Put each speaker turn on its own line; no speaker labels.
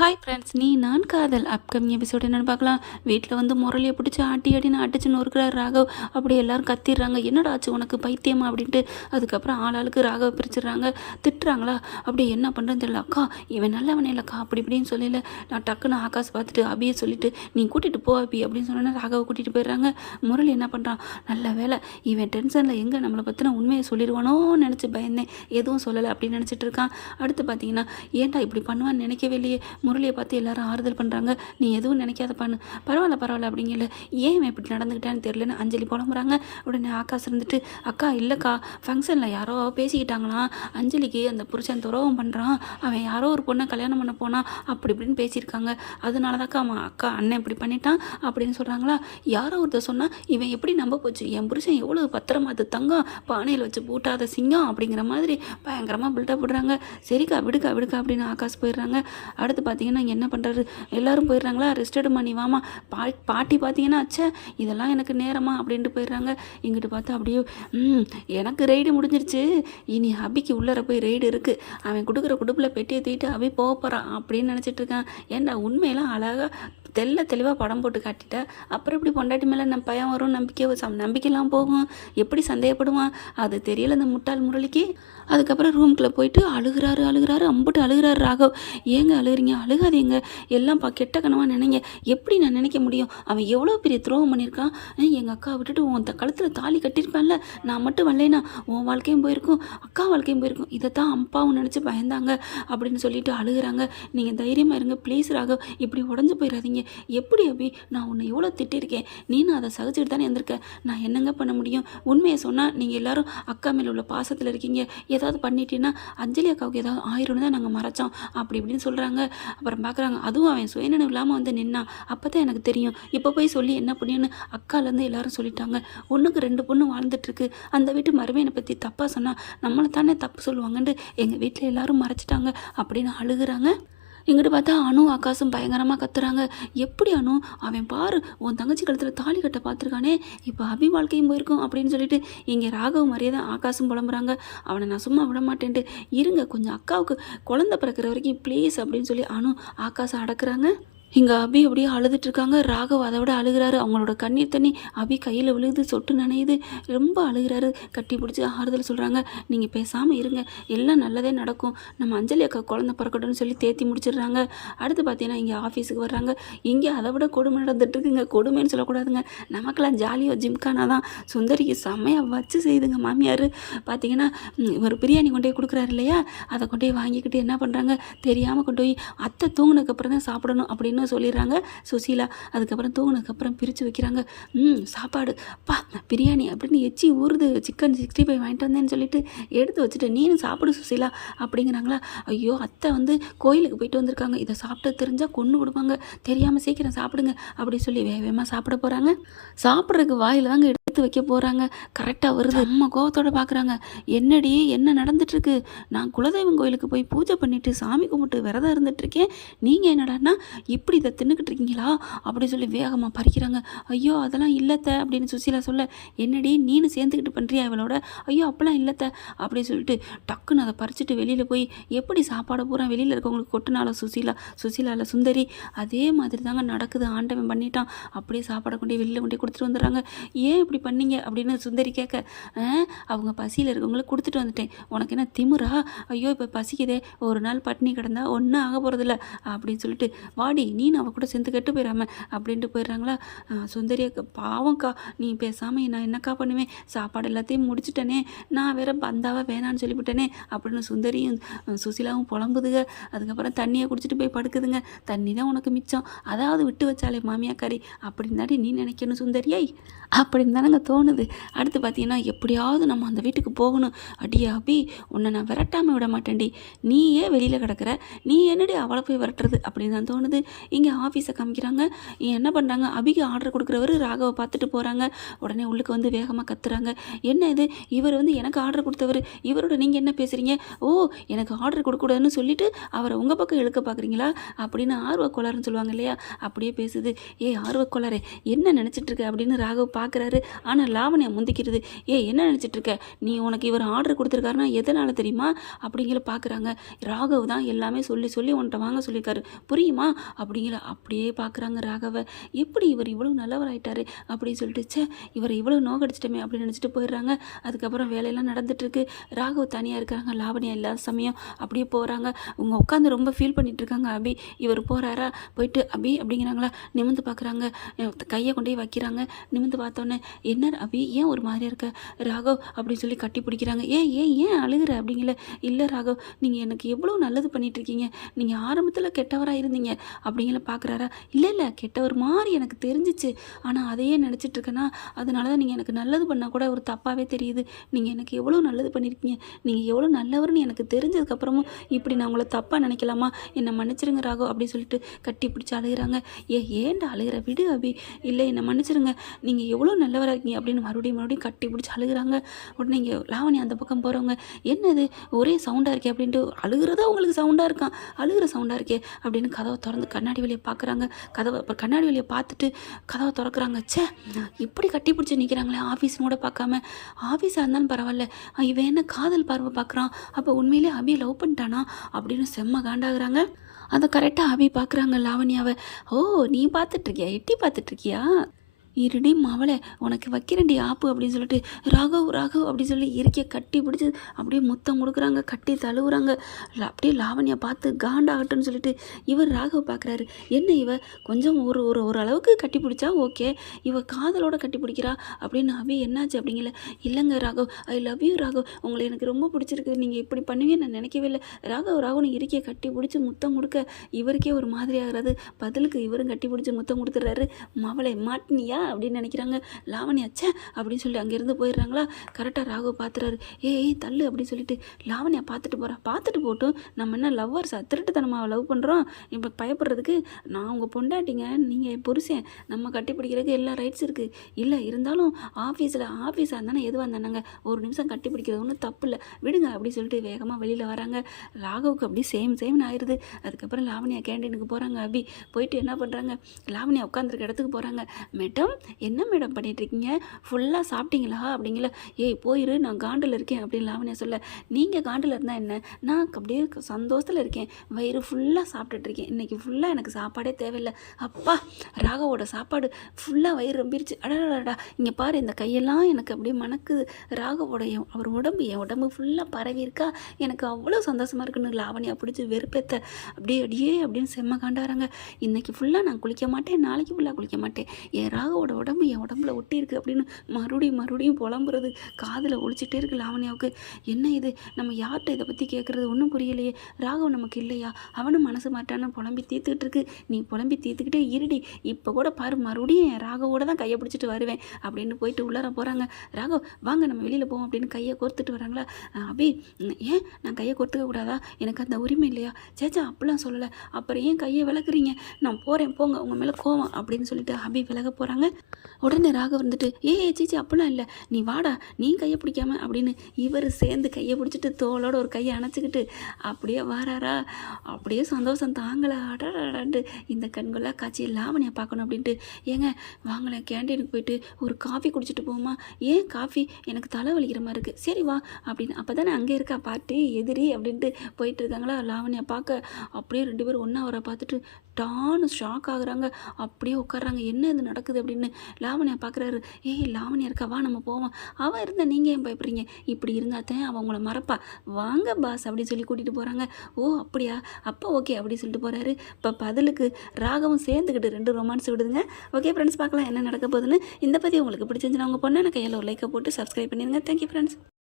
Hi friends நீ நான் காதல். அப்கமிங் எபிசோட் என்னென்னு பார்க்கலாம். வீட்டில் வந்து முரளியை பிடிச்சி ஆட்டி ஆடின்னு அடிச்சு நொறுக்கிறார் ராகவ். அப்படி எல்லாரும் கத்திடுறாங்க. என்னடா ஆச்சு? உனக்கு பைத்தியமா? அப்படின்ட்டு அதுக்கப்புறம் ஆளாளுக்கு ராகவ் பிரிச்சிடுறாங்க. திட்டுறாங்களா? அப்படி என்ன பண்ணுறேன்னு தெரியல. அக்கா இவன் நல்லவனே இல்லைக்கா. அப்படி இப்படின்னு சொல்லல. நான் டக்குன்னு ஆகாஷ் பார்த்துட்டு அபியை சொல்லிட்டு நீ கூட்டிகிட்டு போ அபி. அப்படின்னு சொன்னோன்னே ராகவை கூட்டிகிட்டு போயிடுறாங்க. முரளி என்ன பண்ணுறான் நல்ல வேலை இவன் டென்ஷனில் எங்கே நம்மளை பற்றின உண்மையை சொல்லிடுவானோன்னு நினச்சி பயந்தேன். எதுவும் சொல்லலை அப்படின்னு நினச்சிட்டு இருக்கான். அடுத்து பார்த்தீங்கன்னா ஏன்டா இப்படி பண்ணுவான்னு நினைக்கவே இல்லையே? முரளியை பார்த்து எல்லாரும் ஆறுதல் பண்ணுறாங்க நீ எதுவும் நினைக்காத பண்ணு பரவாயில்ல பரவாயில்ல அப்படிங்கல. ஏன் இவன் இப்படி நடந்துக்கிட்டான்னு தெரியலன்னு அஞ்சலி புலம்புறாங்க. உடனே ஆகாஷ் இருந்துட்டு அக்கா இல்லைக்கா. ஃபங்க்ஷனில் யாரோ பேசிக்கிட்டாங்களாம் அஞ்சலிக்கு அந்த புருஷன் துரோகம் பண்ணுறான் அவன் யாரோ ஒரு பொண்ணை கல்யாணம் பண்ண போனான் அப்படி இப்படின்னு பேசியிருக்காங்க. அதனால தான்க்கா அவன் அக்கா அண்ணன் இப்படி பண்ணிட்டான் அப்படின்னு சொல்கிறாங்களா யாரோ ஒருத்தர் சொன்னால் இவன் எப்படி நம்ப போச்சு? என் புருஷன் எவ்வளோ பத்திரமா அது தங்கம் பானையில் வச்சு பூட்டாத சிங்கம் அப்படிங்கிற மாதிரி பயங்கரமாக பில்டப் விடுறாங்க. சரிக்கா விடுக்கா விடுக்கா அப்படின்னு ஆகாஷ் போயிடுறாங்க. அடுத்து பார்த்து பார்த்தீங்கன்னா என்ன பண்ணுறாரு எல்லாரும் போயிடுறாங்களா? ரெஸ்டட் எடுமா வாமா. பா பாட்டி பார்த்தீங்கன்னா அச்சே இதெல்லாம் எனக்கு நேரமா அப்படின்ட்டு போயிடுறாங்க. இங்கிட்டு பார்த்தா அப்படியே எனக்கு ரைடு முடிஞ்சிருச்சு. இனி அபிக்கு உள்ளர போய் ரைடு இருக்குது அவன் கொடுக்குற குடுப்பில் பெட்டியை தூக்கிட்டு அபி போக போகிறான் அப்படின்னு நினச்சிட்டு இருக்கான். ஏன்டா உண்மையெல்லாம் அழகாக தெல்ல தெளிவாக படம் போட்டு காட்டிட்டா. அப்புறம் இப்படி பொண்டாட்டி மேலே நம்ம பயம் வரும்? நம்பிக்கை சம் நம்பிக்கைலாம் போகும். எப்படி சந்தேகப்படுவான்? அது தெரியல இந்த முட்டாள் முரளிக்கு. அதுக்கப்புறம் ரூம்குள்ளே போயிட்டு அழுகிறாரு அழுகிறாரு அம்புட்டு அழுகிறாரு ராகவ். ஏங்க அழுகிறீங்க? அழுகாதீங்க. எல்லாம் பா கெட்ட கனவாக நினைங்க. எப்படி நான் நினைக்க முடியும்? அவன் எவ்வளோ பெரிய துரோகம் பண்ணியிருக்கான்? எங்கள் அக்கா விட்டுட்டு உன் கழுத்தில் தாலி கட்டியிருப்பேன்ல. நான் மட்டும் வரலேனா உன் வாழ்க்கையும் போயிருக்கும். அக்கா வாழ்க்கையும் போயிருக்கும். இதை தான் அப்பாவும் நினச்சி பயந்தாங்க அப்படின்னு சொல்லிட்டு அழுகுறாங்க. நீங்கள் தைரியமாக இருங்க. ப்ளீஸ் ராகவ். இப்படி உடஞ்சு போயிடாதீங்க எப்படி அபி? நான் உன்னை எவ்வளோ திட்டிருக்கேன் நீனும் அதை சகிச்சுட்டு தானே இருந்திருக்க. நான் என்னங்க பண்ண முடியும்? உண்மையை சொன்னால் நீங்கள் எல்லாரும் அக்கா மேலே உள்ள பாசத்தில் இருக்கீங்க. ஏதாவது பண்ணிட்டீங்கன்னா அஞ்சலி அக்காவுக்கு ஏதாவது ஆயிரும்னு தான் நாங்கள் மறைச்சோம். அப்படி இப்படின்னு சொல்கிறாங்க அப்புறம் பார்க்குறாங்க அதுவும் அவன் சுயநினைவு இல்லாமல் வந்து நின்னான். அப்போ தான் எனக்கு தெரியும். இப்போ போய் சொல்லி என்ன புண்ணியன்னு அக்காலேருந்து எல்லாரும் சொல்லிட்டாங்க. ஒன்றுக்கு ரெண்டு பொண்ணு வாழ்ந்துட்டுருக்கு அந்த வீட்டு மருமையனை பற்றி தப்பாக சொன்னால் நம்மளை தானே தப்பு சொல்லுவாங்கன்ட்டு எங்கள் வீட்டில் எல்லாரும் மறைச்சிட்டாங்க. அப்படின்னு அழுகுறாங்க. எங்கிட்ட பார்த்தா அணு ஆகாசும் பயங்கரமாக கத்துறாங்க. எப்படி அணு அவன் பாரு உன் தங்கச்சி கழுத்தில் தாலி கட்ட பார்த்துருக்கானே. இப்போ அபி வாழ்க்கையும் போயிருக்கும் அப்படின்னு சொல்லிட்டு இங்கே ராகவ் மாதிரியே தான் ஆகாசும் புலம்புறாங்க. அவனை நான் சும்மா விட மாட்டேன்ட்டு. இருங்க கொஞ்சம் அக்காவுக்கு குழந்தை பிறக்கிற வரைக்கும் ப்ளீஸ் அப்படின்னு சொல்லி அணு ஆகாசம் அடக்குறாங்க. இங்கே அபி அப்படியே அழுதுட்டு இருக்காங்க ராகவ் அதை விட அழுகிறாரு. அவங்களோட கண்ணீர் தண்ணி அபி கையில் விழுகுது சொட்டு நனையுது. ரொம்ப அழுகிறாரு. கட்டி பிடிச்சி ஆறுதல் சொல்கிறாங்க நீங்கள் பேசாமல் இருங்க. எல்லாம் நல்லதே நடக்கும். நம்ம அஞ்சலி அக்கா குழந்த பிறக்கட்டும்னு சொல்லி தேத்தி முடிச்சிடுறாங்க. அடுத்து பார்த்தீங்கன்னா இங்கே ஆஃபீஸுக்கு வர்றாங்க. இங்கே அதை விட கொடுமை நடந்துட்டுருக்குங்க. கொடுமைன்னு சொல்லக்கூடாதுங்க. நமக்கெல்லாம் ஜாலியாக ஜிம்கானா தான். சுந்தரிக்கு செம்மையாக வச்சு செய்துங்க மாமியார். பார்த்தீங்கன்னா ஒரு பிரியாணி கொண்டு போய் கொடுக்குறாரு இல்லையா? அதை கொண்டு போய் வாங்கிக்கிட்டு என்ன பண்ணுறாங்க தெரியாமல் கொண்டு போய் அத்தை தூங்கினதுக்கப்புறம் தான் சாப்பிடணும் அப்படின்னு சொல்லிடுறாங்க. சுசீலா அதுக்கப்புறம் தூங்கினதுக்கப்புறம் பிரித்து வைக்கிறாங்க. ம் சாப்பாடு. பா பிரியாணி அப்படின்னு எச்சி ஊறுது சிக்கன் சிக்ஸ்டி ஃபைவ் வாங்கிட்டு வந்தேன்னு சொல்லிட்டு எடுத்து வச்சுட்டு நீனும் சாப்பிடு சுசீலா அப்படிங்கிறாங்களா. ஐயோ அத்தை வந்து கோயிலுக்கு போயிட்டு வந்திருக்காங்க. இதை சாப்பிட்டு தெரிஞ்சால் கொண்டு விடுவாங்க. தெரியாமல் சீக்கிரம் சாப்பிடுங்க அப்படி சொல்லி வேக வேகமாக சாப்பிட போகிறாங்க சாப்பிட்றதுக்கு வாயில் தாங்க எடுத்து வைக்க போகிறாங்க கரெக்டாக வருது. அம்மா கோவத்தோட பார்க்குறாங்க என்னடி என்ன நடந்துட்டுருக்கு? நான் குலதெய்வம் கோயிலுக்கு போய் பூஜை பண்ணிவிட்டு சாமி கும்பிட்டு விரதம் இருந்துட்டு இருக்கேன் நீங்கள் என்னடான்னா இப்போ இப்படி இதை தின்னுக்கிட்டு இருக்கீங்களா? அப்படி சொல்லி வேகமாக பறிக்கிறாங்க. ஐயோ அதெல்லாம் இல்லத்த அப்படின்னு சுசீலா சொல்ல என்னடி நீனு சேர்ந்துக்கிட்டு பண்ணுறியா இவளோட? ஐயோ அப்பெல்லாம் இல்லத்த அப்படி சொல்லிட்டு டக்குன்னு அதை பறிச்சுட்டு வெளியில் போய் எப்படி சாப்பாடு பூரா வெளியில் இருக்கவங்களுக்கு கொட்டினாலும் சுசீலா? சுசீலா இல்லை சுந்தரி அதே மாதிரி தாங்க நடக்குது. ஆண்டவன் பண்ணிட்டான். அப்படியே சாப்பாடை கொண்டு வெளியில் கொண்டு கொடுத்துட்டு வந்துடுறாங்க. ஏன் இப்படி பண்ணீங்க? அப்படின்னு சுந்தரி கேட்க அவங்க பசியில் இருக்கவங்களுக்கு கொடுத்துட்டு வந்துட்டேன். உனக்கு என்ன திமுறா ஐயோ இப்போ பசிக்குதே. ஒரு நாள் பட்டினி கிடந்தா ஒன்றும் ஆக போகிறதில்ல அப்படின்னு சொல்லிட்டு வாடி நீ அவள் கூட சேர்ந்து கெட்டு போயிடாம அப்படின்ட்டு போயிடுறாங்களா சுந்தரிய பாவம்க்கா நீ பேசாமல் நான் என்னக்கா பண்ணுவேன்? சாப்பாடு எல்லாத்தையும் முடிச்சுட்டேனே. நான் வேற பந்தாவை வேணான்னு சொல்லிவிட்டேனே. அப்படின்னு சுந்தரியும் சுசிலாவும் புலம்புதுங்க அதுக்கப்புறம் தண்ணியை குடிச்சிட்டு போய் படுக்குதுங்க. தண்ணி தான் உனக்கு மிச்சம். அதாவது விட்டு வச்சாலே மாமியாக்காரி. அப்படின்னு தாண்டி நீ நினைக்கணும் சுந்தரியை அப்படின்னு தானங்க தோணுது. அடுத்து பார்த்தீங்கன்னா எப்படியாவது நம்ம அந்த வீட்டுக்கு போகணும். அடியா அபி உன்னை நான் விரட்டாமல் விட மாட்டேன்டி. நீயே வெளியில் கிடக்கிற. நீ என்னடி அவளை போய் விரட்டுறது அப்படின்னு தான் தோணுது. இங்கே ஆஃபீஸை காமிக்கிறாங்க. என்ன பண்ணுறாங்க அபிக்கு ஆர்டர் கொடுக்குறவர் ராகவை பார்த்துட்டு போகிறாங்க உடனே உள்ளுக்கு வந்து வேகமாக கத்துறாங்க. என்ன இது? இவர் வந்து எனக்கு ஆர்டர் கொடுத்தவர். இவரோட நீங்கள் என்ன பேசுகிறீங்க ஓ எனக்கு ஆர்டர் கொடுக்கூடாதுன்னு சொல்லிட்டு அவரை உங்கள் பக்கம் இழுக்க பார்க்குறீங்களா? அப்படின்னு ஆர்வ கோளாறுன்னு சொல்லுவாங்க இல்லையா? அப்படியே பேசுது. ஏ ஆர்வ கோளாறு என்ன நினச்சிட்டு இருக்க? அப்படின்னு ராகவ் பார்க்குறாரு. ஆனால் லாவணியா முந்திக்கிறது. ஏ என்ன நினச்சிட்ருக்க நீ உனக்கு இவர் ஆர்டர் கொடுத்துருக்காருன்னா எதனால் தெரியுமா? அப்படிங்கிற பார்க்குறாங்க. ராகவ் தான் எல்லாமே சொல்லி சொல்லி உன்கிட்ட வாங்க சொல்லியிருக்காரு. புரியுமா? அப்படி அப்படிங்கிற அப்படியே பார்க்குறாங்க ராகவை. எப்படி இவர் இவ்வளோ நல்லவராயிட்டாரு? அப்படின்னு சொல்லிட்டு சே இவர் இவ்வளோ நோக்கடிச்சிட்டமே அப்படின்னு நினச்சிட்டு போயிடுறாங்க. அதுக்கப்புறம் வேலையெல்லாம் நடந்துட்டுருக்கு. ராகவ் தனியாக இருக்கிறாங்க லாவணியா இல்லாத சமயம் அப்படியே போகிறாங்க அவங்க உட்காந்து ரொம்ப ஃபீல் பண்ணிட்டு இருக்காங்க அபி இவர் போகிறாரா போயிட்டு அபி அப்படிங்கிறாங்களா. நிமிந்து பார்க்குறாங்க கையை கொண்டு போய் வைக்கிறாங்க. நிமிந்து பார்த்தோன்னே என்ன அபி ஏன் ஒரு மாதிரியாக இருக்க? ராகவ் அப்படின்னு சொல்லி கட்டி பிடிக்கிறாங்க. ஏன் ஏன் ஏன் அழுகுற? அப்படிங்கல. இல்லை ராகவ் நீங்கள் எனக்கு எவ்வளோ நல்லது பண்ணிட்டு இருக்கீங்க நீங்கள் ஆரம்பத்தில் கெட்டவராக இருந்தீங்க. அப்படிங்கிற பார்க்குறாரா இல்லை இல்லை கெட்டவர் மாதிரி எனக்கு தெரிஞ்சிச்சு. ஆனால் அதையே நினச்சிட்ருக்கேன்னா அதனால தான் நீங்கள் எனக்கு நல்லது பண்ணால் கூட ஒரு தப்பாகவே தெரியுது. நீங்கள் எனக்கு எவ்வளோ நல்லது பண்ணியிருக்கீங்க நீங்கள் எவ்வளோ நல்லவர்னு எனக்கு தெரிஞ்சதுக்கப்புறமும் இப்படி நான் உங்களை தப்பாக நினைக்கலாமா? என்னை மன்னிச்சிருங்க ராகோ அப்படின்னு சொல்லிட்டு கட்டி பிடிச்சி அழுகிறாங்க. ஏ ஏன்டா அழுகிற? விடு அபி. இல்லை என்னை மன்னிச்சிருங்க. நீங்கள் எவ்வளோ நல்லவராக இருக்கீங்க? அப்படின்னு மறுபடியும் மறுபடியும் கட்டி பிடிச்சி அழுகிறாங்க. உடனே இங்கே லாவணி அந்த பக்கம் போகிறவங்க என்னது? ஒரே சவுண்டாக இருக்கே? அப்படின்ட்டு அழுகிறதா உங்களுக்கு சவுண்டாக இருக்கான் அழுகிற சவுண்டாக இருக்கே? அப்படின்னு கதவை திறந்து கண்ணாடி கண்ணாடி வழியை பார்க்குறாங்க கதவை அப்புறம் கண்ணாடி வழியை பார்த்துட்டு கதவை திறக்கிறாங்க. ச்சே இப்படி கட்டி பிடிச்சி நிற்கிறாங்களே ஆஃபீஸ்னு கூட பார்க்காம ஆஃபீஸாக இருந்தாலும் பரவாயில்ல இவன் என்ன காதல் பார்வை பார்க்குறான் அப்போ உண்மையிலே அபி லவ் பண்ணிட்டானா அப்படின்னு செம்ம காண்டாகிறாங்க. அதை கரெக்டாக அபி பார்க்குறாங்க லாவண்யாவை. ஓ நீ பார்த்துட்ருக்கியா எட்டி பார்த்துட்ருக்கியா இருடி மவளை உனக்கு வைக்கிறேன்டி ஆப்பு அப்படின்னு சொல்லிட்டு ராகவ் ராகவ் அப்படின்னு சொல்லி இறுக்கிய கட்டி பிடிச்சி அப்படியே முத்தம் கொடுக்குறாங்க கட்டி தழுவுறாங்க. அப்படியே லாவண்யா பார்த்து காண்டாகட்டும்னு சொல்லிட்டு இவர் ராகவ் பார்க்குறாரு. என்ன இவ? கொஞ்சம் ஒரு ஒரு ஒரு அளவுக்கு கட்டி பிடிச்சா ஓகே. இவ காதலோட கட்டி பிடிக்கிறா அப்படின்னு அவி என்னாச்சு அப்படிங்கல. இல்லைங்க Raghav I love you Raghav. உங்களை எனக்கு ரொம்ப பிடிச்சிருக்கு. நீங்கள் இப்படி பண்ணுவீங்க நான் நினைக்கவே இல்லை. ராகவ் ராகவ்னு இறுக்கிய கட்டி பிடிச்சி முத்தம் கொடுக்க. இவருக்கே ஒரு மாதிரி ஆகுறது. பதிலுக்கு இவரும் கட்டி பிடிச்சி முத்தம் கொடுத்துட்றாரு. மவளை மாட்டினியா? அப்படின்னு நினைக்கிறாங்க. லாவணி அச்சே அப்படின்னு சொல்லி அங்கேருந்து போயிடுறாங்களா? கரெக்டாக ராகு பார்த்துறாரு. ஏய் ஏய், தள்ளு அப்படின்னு சொல்லிட்டு லாவணியா பார்த்துட்டு போகிறா பார்த்துட்டு போட்டும் நம்ம என்ன லவ்வர்ஸா திருட்டுத்தனமாக லவ் பண்ணுறோம் இப்போ பயப்படுறதுக்கு நான் உங்கள் பொண்டாட்டிங்க நீங்கள் புருஷன். நம்ம கட்டிப்பிடிக்கிறதுக்கு எல்லா ரைட்ஸ் இருக்குது இல்லை இருந்தாலும் ஆஃபீஸில் ஆஃபீஸாக இருந்தானே எதுவாக இருந்தானாங்க? ஒரு நிமிஷம் கட்டிப்பிடிக்கிறது ஒன்றும் தப்பு இல்லை விடுங்க அப்படி சொல்லிட்டு வேகமாக வெளியில் வராங்க. ராகவுக்கு அப்படி சேம் சேம்னு ஆயிடுது அதுக்கப்புறம் லாவணியா கேண்டீனுக்கு போகிறாங்க அபி. போயிட்டு என்ன பண்ணுறாங்க லாவணியா உட்காந்துருக்க இடத்துக்கு போகிறாங்க மேடம் என்ன மேடம் பண்ணிகிட்ருக்கீங்க இருக்கீங்க ஃபுல்லாக சாப்பிட்டீங்களா? அப்படிங்களா ஏய் போயிரு நான் காண்டில் இருக்கேன் அப்படின்னு லாவண்யா சொல்ல. நீங்கள் காண்டில் இருந்தால் என்ன? நான் அப்படியே சந்தோஷத்தில் இருக்கேன். வயிறு ஃபுல்லாக சாப்பிட்டுட்ருக்கேன். இன்றைக்கி ஃபுல்லாக எனக்கு சாப்பாடே தேவையில்லை. அப்பா ராகவோட சாப்பாடு ஃபுல்லாக வயிறு ரொம்பிருச்சு. அடடா இங்கே பாரு இந்த கையெல்லாம் எனக்கு அப்படியே மணக்குது. ராகவோட என் அவர் உடம்பு என் உடம்பு ஃபுல்லாக பரவி இருக்கா? எனக்கு அவ்வளோ சந்தோஷமாக இருக்குன்னு லாவணியா பிடிச்சி வெறுப்பேத்த. அப்படியே அடியே அப்படின்னு செம்ம காண்டாராங்க. இன்னைக்கு ஃபுல்லாக நான் குளிக்க மாட்டேன். நாளைக்கு ஃபுல்லாக குளிக்க மாட்டேன். என் ராகவோட உடம்பு என் உடம்புல ஒட்டியிருக்கு அப்படின்னு மறுபடியும் மறுபடியும் புலம்புறது காதில் ஒழிச்சிட்டே இருக்கு லாவண்யாவுக்கு என்ன இது? நம்ம யார்கிட்ட இதை பற்றி கேட்குறது ஒன்றும் புரியலையே. ராகவ் நமக்கு இல்லையா? அவனும் மனசு மாட்டான்னு புலம்பி தீர்த்துக்கிட்டு இருக்கு. நீ புலம்பி தீர்த்துக்கிட்டே இருடி. இப்போ கூட பாரு மறுபடியும் என் ராகவோட தான் கையை பிடிச்சிட்டு வருவேன் அப்படின்னு போயிட்டு உள்ளார போகிறாங்க ராகவ் வாங்க நம்ம வெளியில் போவோம் அப்படின்னு கையை கோர்த்துட்டு வராங்களா? அபி ஏன் நான் கையை கோர்த்துக்க கூடாதா? எனக்கு அந்த உரிமை இல்லையா? சேச்சா அப்படிலாம் சொல்லலை. அப்புறம் ஏன் கையை விளக்குறீங்க? நான் போகிறேன் போங்க. உங்கள் மேலே கோவம் அப்படின்னு சொல்லிட்டு அபி விலக போகிறாங்க உடனே ராகவ் வந்துட்டு ஏ சீச்சி அப்படிலாம் இல்லை. நீ வாடா நீ கையை பிடிக்காம அப்படின்னு இவர் சேர்ந்து கையை பிடிச்சிட்டு தோளோட ஒரு கையை அணைச்சிக்கிட்டு அப்படியே வாராரா? அப்படியே சந்தோஷம் தாங்கலை. அடாடாண்டு இந்த கண்கொள்ளா காட்சி லாவணியை பார்க்கணும் அப்படின்ட்டு. ஏங்க வாங்களேன். கேண்டீனுக்கு போயிட்டு ஒரு காஃபி குடிச்சிட்டு போமா ஏன் காஃபி? எனக்கு தலை வலிக்கிற மாதிரி இருக்குது சரி வா அப்படின்னு. அப்போ தானே அங்கே இருக்கா? பாட்டி எதிரி அப்படின்ட்டு போயிட்டு இருக்காங்களா லாவணியை பார்க்க. அப்படியே ரெண்டு பேரும் ஒன்றா வர பார்த்துட்டு டான்னு ஷாக் ஆகுறாங்க. அப்படியே உட்கார்றாங்க. என்ன இது நடக்குது அப்படின்னு லாவணியா பார்க்குறாரு ஏய் லாவணியா இருக்கா? வா நம்ம போவோம். அவள் இருந்தால் நீங்கள் ஏன் பயப்படுறீங்க? இப்படி இருந்தாத்தான் அவன் உங்களை மறப்பா. வாங்க பாஸ் அப்படின்னு சொல்லி கூட்டிகிட்டு போகிறாங்க ஓ அப்படியா? அப்போ ஓகே அப்படின்னு சொல்லிட்டு போகிறாரு இப்போ பதிலுக்கு ராகவும் சேர்ந்துக்கிட்டு ரெண்டு ரொமான்ஸ் விடுதுங்க. ஓகே ஃப்ரெண்ட்ஸ் பார்க்கலாம் என்ன நடக்க போகுதுன்னு. இந்த பற்றி உங்களுக்கு பிடிச்சிருந்துச்சுன்னா உங்கள் பொண்ணு எனக்கு கையில் ஒரு லைக்கை போட்டு சப்ஸ்கிரைப் பண்ணிடுங்க. Thank you friends